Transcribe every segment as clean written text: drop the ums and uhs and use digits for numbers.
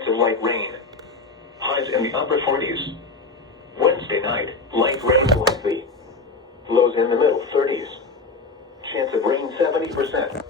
Chance of light rain. Highs in the upper 40s. Wednesday night, light rain likely. Lows in the middle 30s. Chance of rain 70%.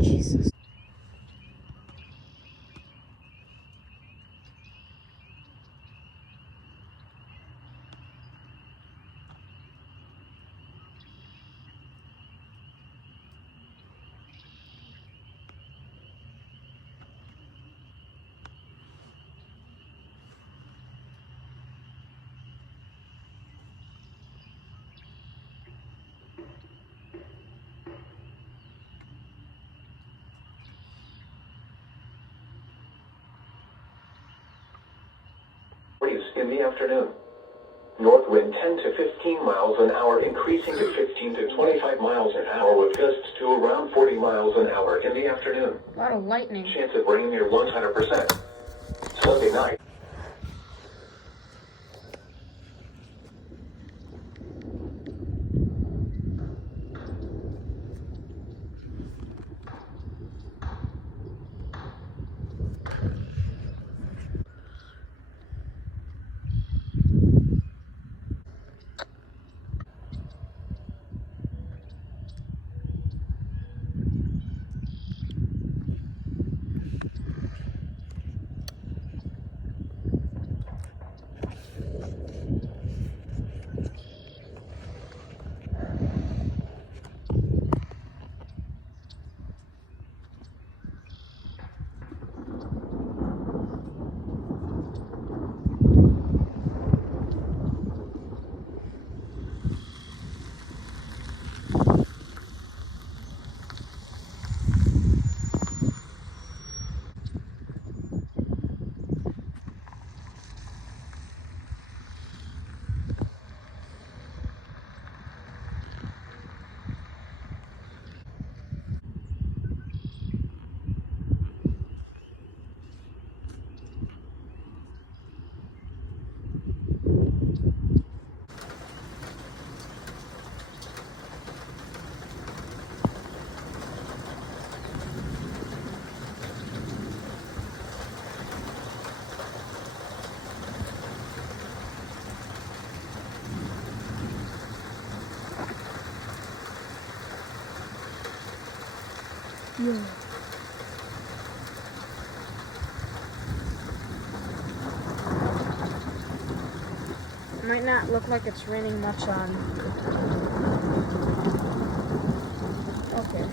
Jesus. In the afternoon. North wind 10 to 15 miles an hour, increasing to 15 to 25 miles an hour with gusts to around 40 miles an hour in the afternoon. A lot of lightning. Chance of rain near 100%. Sunday night. Yeah. Might not look like it's raining much on. Okay.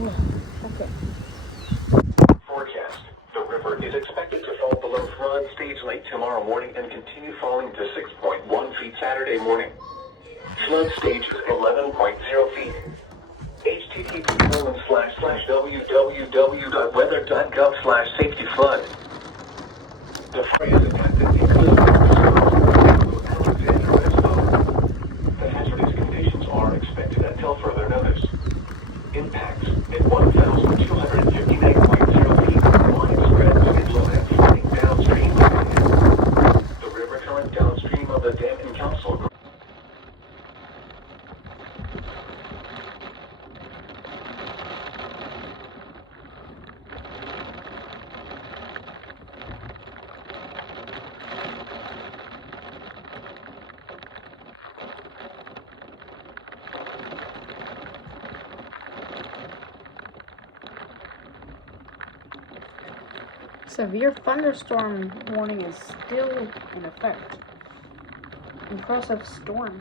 Okay. Forecast. The river is expected to fall below flood stage late tomorrow morning and continue falling to 6.1 feet Saturday morning. Flood stage is 11.0 feet. http://www.weather.gov/safety-flood. The phrase impacted include Alexander Expo. The hazardous conditions are expected until further notice. Impacts at 1,259.0 feet. Widespread wind flow and flooding downstream of the dam. The river current downstream of the dam in Council. Severe thunderstorm warning is still in effect. Impressive storm.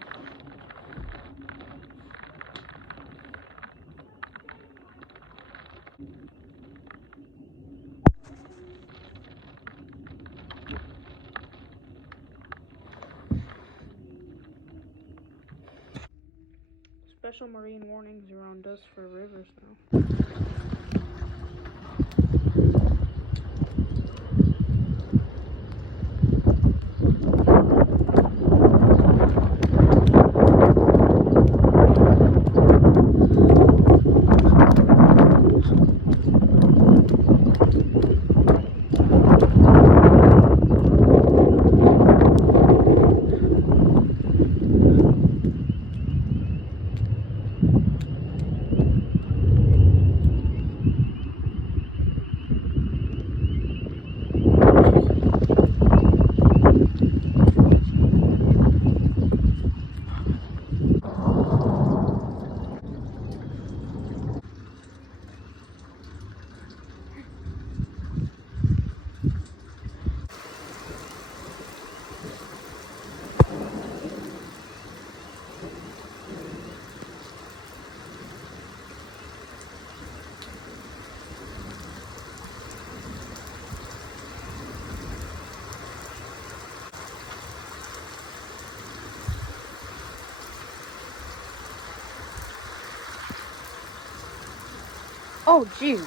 Special marine warnings are on dust for rivers now. Oh, jeez.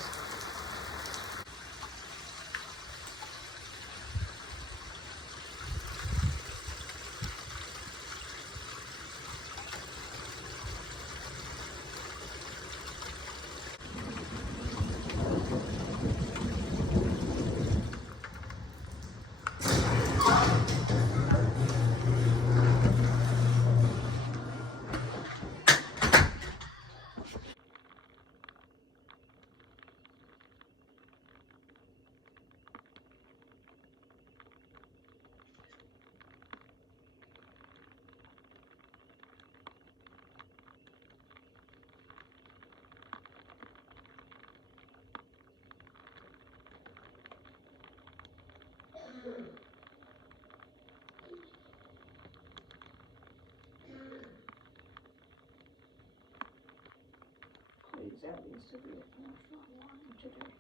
Please, that needs to be a thunderstorm warning today.